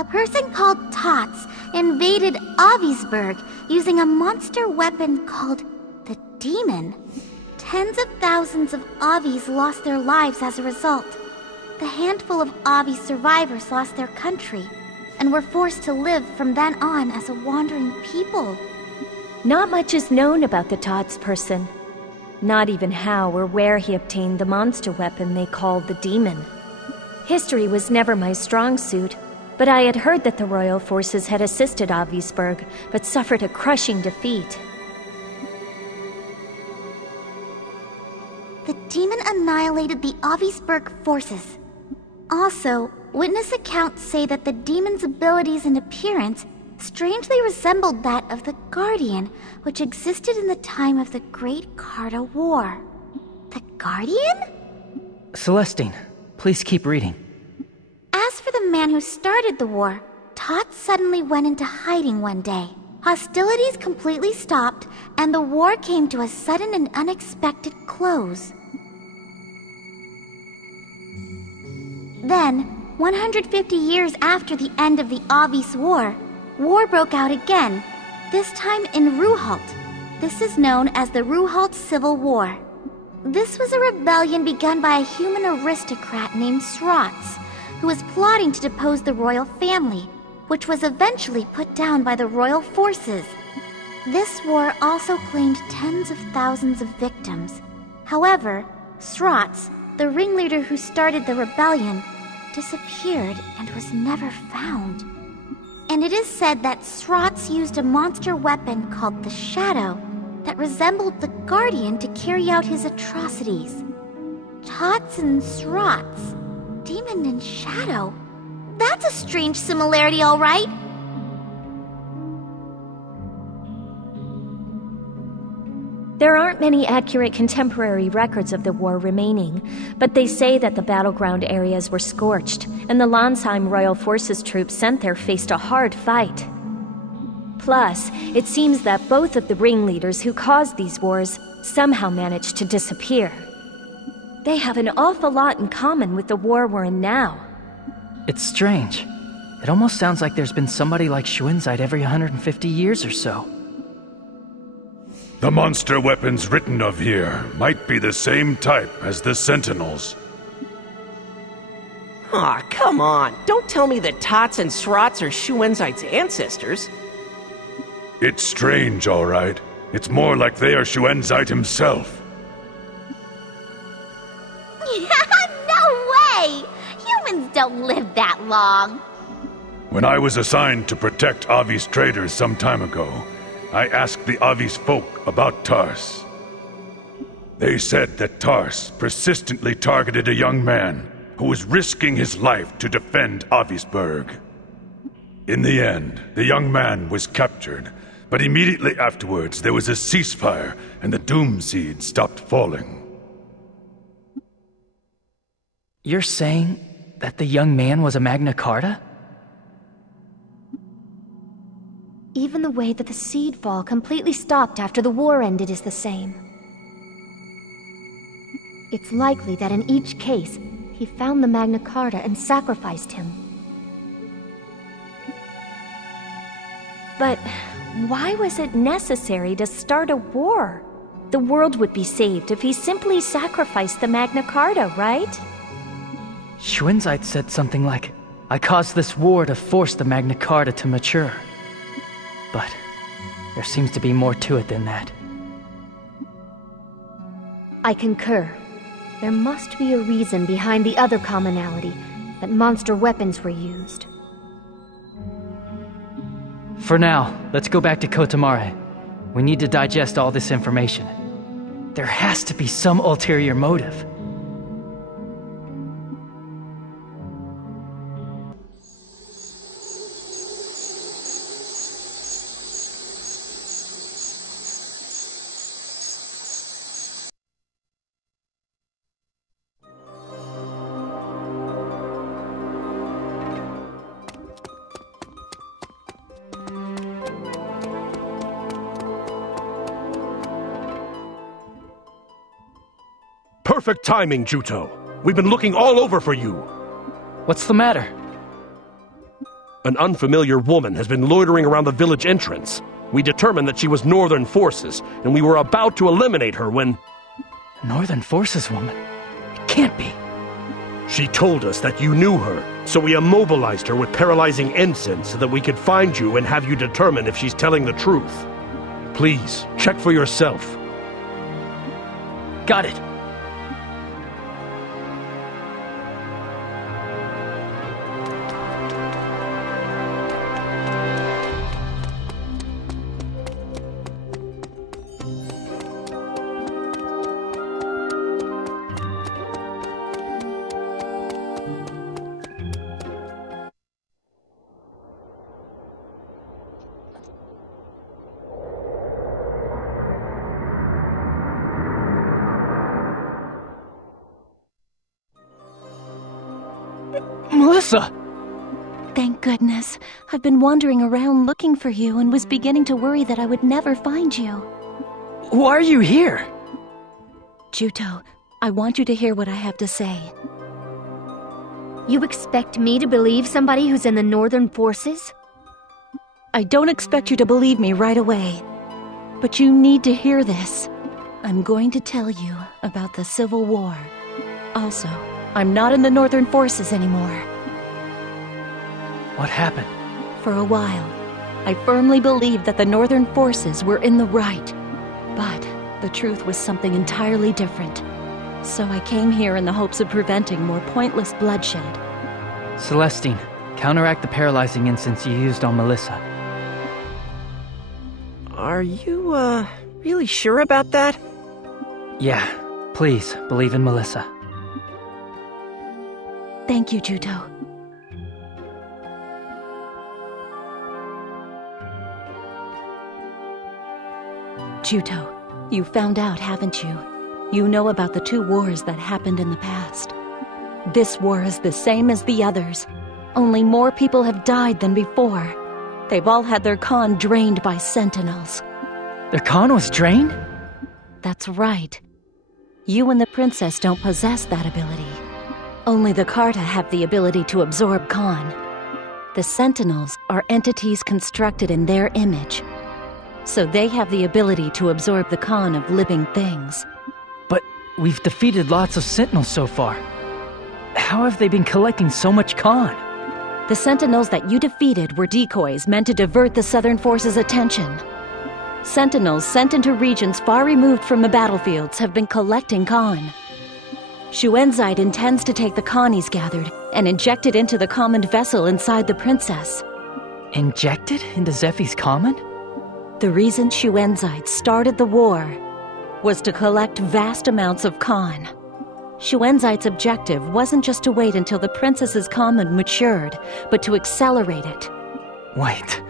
A person called Tots invaded Avisburg using a monster weapon called the Demon. Tens of thousands of Avis lost their lives as a result. The handful of Avi survivors lost their country and were forced to live from then on as a wandering people. Not much is known about the Tots person. Not even how or where he obtained the monster weapon they called the Demon. History was never my strong suit, but I had heard that the royal forces had assisted Avisburg, but suffered a crushing defeat. The Demon annihilated the Avisburg forces. Also, witness accounts say that the Demon's abilities and appearance strangely resembled that of the Guardian, which existed in the time of the Great Carta War. The Guardian? Celestine, please keep reading. As for the man who started the war, Tots suddenly went into hiding one day. Hostilities completely stopped, and the war came to a sudden and unexpected close. Then, 150 years after the end of the Avis War, war broke out again, this time in Ruhalt. This is known as the Ruhalt Civil War. This was a rebellion begun by a human aristocrat named Srots, who was plotting to depose the royal family, which was eventually put down by the royal forces. This war also claimed tens of thousands of victims. However, Srots, the ringleader who started the rebellion, disappeared and was never found. And it is said that Srots used a monster weapon called the Shadow that resembled the Guardian to carry out his atrocities. Tots and Srots, Demon and Shadow. That's a strange similarity, all right. There aren't many accurate contemporary records of the war remaining, but they say that the battleground areas were scorched, and the Landsheim Royal Forces troops sent there faced a hard fight. Plus, it seems that both of the ringleaders who caused these wars somehow managed to disappear. They have an awful lot in common with the war we're in now. It's strange. It almost sounds like there's been somebody like Schuenzeit every 150 years or so. The monster weapons written of here might be the same type as the Sentinels. Aw, come on. Don't tell me that Tots and Srots are Schuenzeit's ancestors. It's strange, all right. It's more like they are Schuenzeit himself. No way! Humans don't live that long. When I was assigned to protect Avi's traders some time ago, I asked the Avis folk about Tars. They said that Tars persistently targeted a young man who was risking his life to defend Avisburg. In the end, the young man was captured, but immediately afterwards there was a ceasefire and the Doom Seed stopped falling. You're saying that the young man was a Magna Carta? Even the way that the seed fall completely stopped after the war ended is the same. It's likely that in each case, he found the Magna Carta and sacrificed him. But why was it necessary to start a war? The world would be saved if he simply sacrificed the Magna Carta, right? Schuenzeit said something like, I caused this war to force the Magna Carta to mature. But there seems to be more to it than that. I concur. There must be a reason behind the other commonality, that monster weapons were used. For now, let's go back to Kotamare. We need to digest all this information. There has to be some ulterior motive. Perfect timing, Juto. We've been looking all over for you. What's the matter? An unfamiliar woman has been loitering around the village entrance. We determined that she was Northern Forces, and we were about to eliminate her when... Northern Forces woman? It can't be. She told us that you knew her, so we immobilized her with paralyzing ensigns so that we could find you and have you determine if she's telling the truth. Please, check for yourself. Got it. Melissa! Thank goodness. I've been wandering around looking for you and was beginning to worry that I would never find you. Why are you here? Juto, I want you to hear what I have to say. You expect me to believe somebody who's in the Northern Forces? I don't expect you to believe me right away. But you need to hear this. I'm going to tell you about the Civil War. Also, I'm not in the Northern Forces anymore. What happened? For a while, I firmly believed that the Northern Forces were in the right. But the truth was something entirely different. So I came here in the hopes of preventing more pointless bloodshed. Celestine, counteract the paralyzing incense you used on Melissa. Are you, really sure about that? Yeah, please, believe in Melissa. Thank you, Juto. Juto, you found out, haven't you? You know about the 2 wars that happened in the past. This war is the same as the others. Only more people have died than before. They've all had their Khan drained by sentinels. Their Khan was drained? That's right. You and the princess don't possess that ability. Only the Carta have the ability to absorb Khan. The sentinels are entities constructed in their image. So they have the ability to absorb the Khan of living things. But we've defeated lots of sentinels so far. How have they been collecting so much Khan? The sentinels that you defeated were decoys meant to divert the Southern Forces' attention. Sentinels sent into regions far removed from the battlefields have been collecting Khan. Shuenzide intends to take the Khan he's gathered and inject it into the common vessel inside the princess. Injected into Zephy's common? The reason Shuenzide started the war was to collect vast amounts of Khan. Shuenzide's objective wasn't just to wait until the princess's common matured, but to accelerate it. Wait.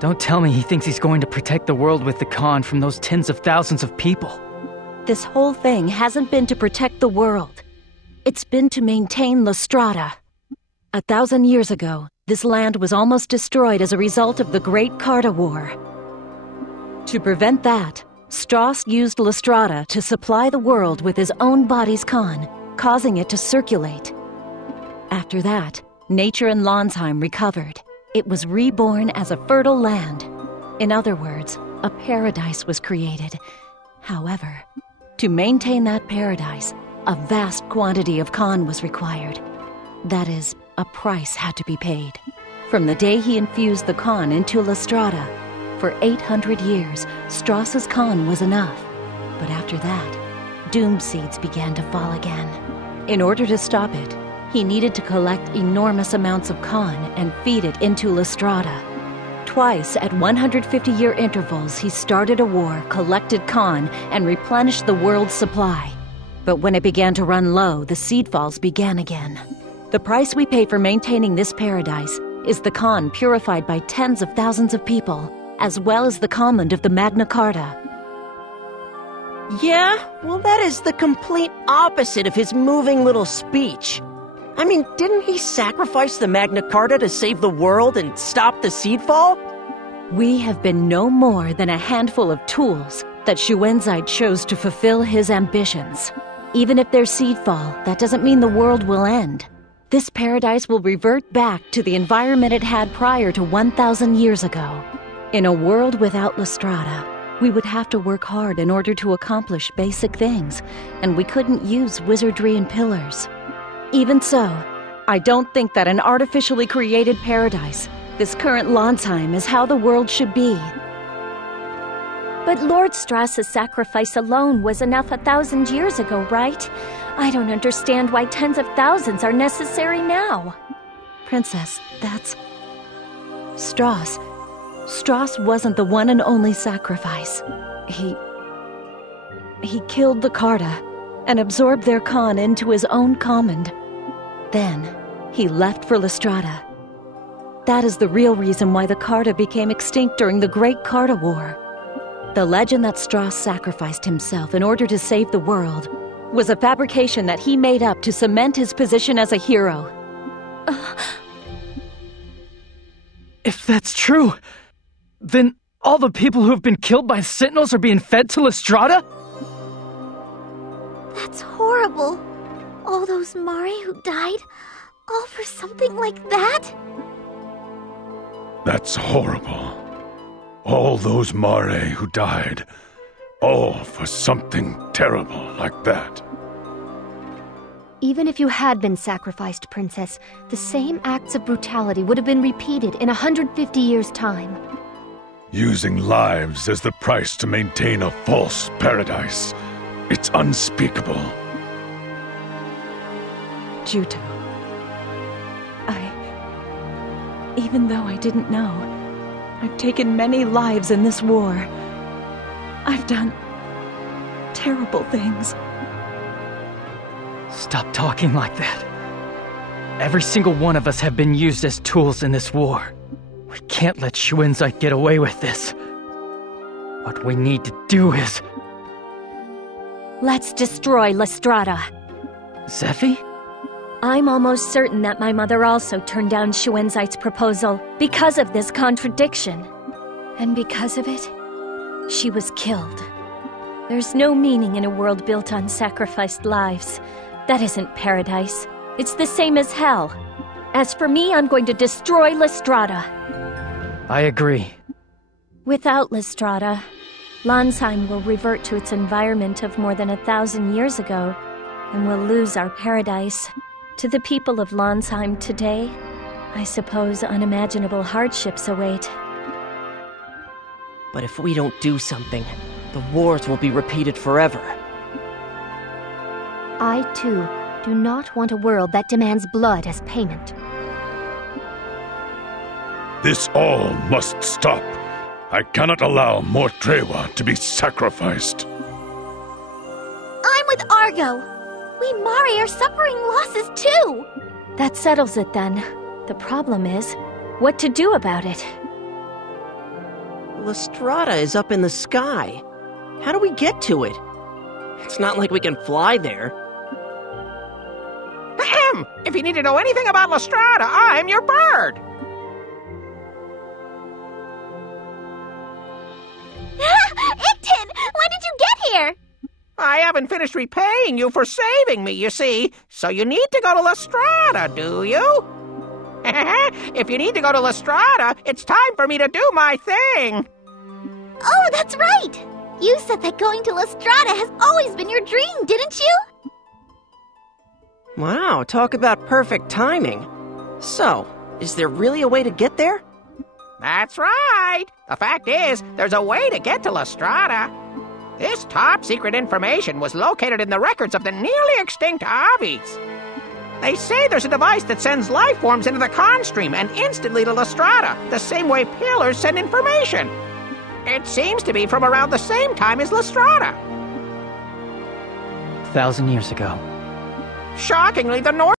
Don't tell me he thinks he's going to protect the world with the Khan from those tens of thousands of people. This whole thing hasn't been to protect the world. It's been to maintain Lestrada. 1,000 years ago, this land was almost destroyed as a result of the Great Carta War. To prevent that, Strauss used Lestrada to supply the world with his own body's Khan, causing it to circulate. After that, nature in Lonsheim recovered. It was reborn as a fertile land. In other words, a paradise was created. However, to maintain that paradise, a vast quantity of Khan was required. That is, a price had to be paid. From the day he infused the Khan into Lestrada, for 800 years, Strauss's Khan was enough. But after that, doom seeds began to fall again. In order to stop it, he needed to collect enormous amounts of Khan and feed it into Lestrada. Twice at 150-year intervals, he started a war, collected Khan, and replenished the world's supply. But when it began to run low, the seedfalls began again. The price we pay for maintaining this paradise is the Khan purified by tens of thousands of people, as well as the command of the Magna Carta. Yeah, well that is the complete opposite of his moving little speech. I mean, didn't he sacrifice the Magna Carta to save the world and stop the seedfall? We have been no more than a handful of tools that Shuenzide chose to fulfill his ambitions. Even if there's seedfall, that doesn't mean the world will end. this paradise will revert back to the environment it had prior to 1,000 years ago. In a world without Lestrada, we would have to work hard in order to accomplish basic things, and we couldn't use wizardry and pillars. Even so, I don't think that an artificially created paradise, this current Landsheim, is how the world should be. But Lord Strauss's sacrifice alone was enough 1,000 years ago, right? I don't understand why tens of thousands are necessary now. Princess, that's... Strauss. Strauss wasn't the one and only sacrifice. He killed the Carta and absorbed their Khan into his own command. Then, he left for Lestrada. That is the real reason why the Carta became extinct during the Great Carta War. The legend that Strauss sacrificed himself in order to save the world was a fabrication that he made up to cement his position as a hero. If that's true, then all the people who have been killed by Sentinels are being fed to Lestrada? That's horrible. All those Mare who died, all for something like that? That's horrible. All those Mare who died, all for something terrible like that. Even if you had been sacrificed, Princess, the same acts of brutality would have been repeated in 150 years' time. Using lives as the price to maintain a false paradise. It's unspeakable. Juto. Even though I didn't know, I've taken many lives in this war. I've done terrible things. Stop talking like that. Every single one of us have been used as tools in this war. We can't let Schwinzite get away with this. What we need to do is... Let's destroy Lestrada. Zephy? I'm almost certain that my mother also turned down Schwinzite's proposal because of this contradiction. And because of it, she was killed. There's no meaning in a world built on sacrificed lives. That isn't paradise. It's the same as hell. As for me, I'm going to destroy Lestrada. I agree. Without Lestrada, Landsheim will revert to its environment of more than 1,000 years ago, and we'll lose our paradise. To the people of Landsheim today, I suppose unimaginable hardships await. But if we don't do something, the wars will be repeated forever. I, too, do not want a world that demands blood as payment. This all must stop. I cannot allow more Trewa to be sacrificed. I'm with Argo. We Mare are suffering losses too. That settles it then. The problem is, what to do about it? Lestrada is up in the sky. How do we get to it? It's not like we can fly there. Ahem! If you need to know anything about Lestrada, I'm your bird! Ictin! When did you get here? I haven't finished repaying you for saving me, you see. So you need to go to Lestrada, do you? If you need to go to Lestrada, it's time for me to do my thing. Oh, that's right! You said that going to Lestrada has always been your dream, didn't you? Wow, talk about perfect timing. So, is there really a way to get there? That's right. The fact is, there's a way to get to Lestrada. This top-secret information was located in the records of the nearly extinct Avis. They say there's a device that sends life forms into the Khan stream and instantly to Lestrada, the same way pillars send information. It seems to be from around the same time as Lestrada. 1,000 years ago. Shockingly, the North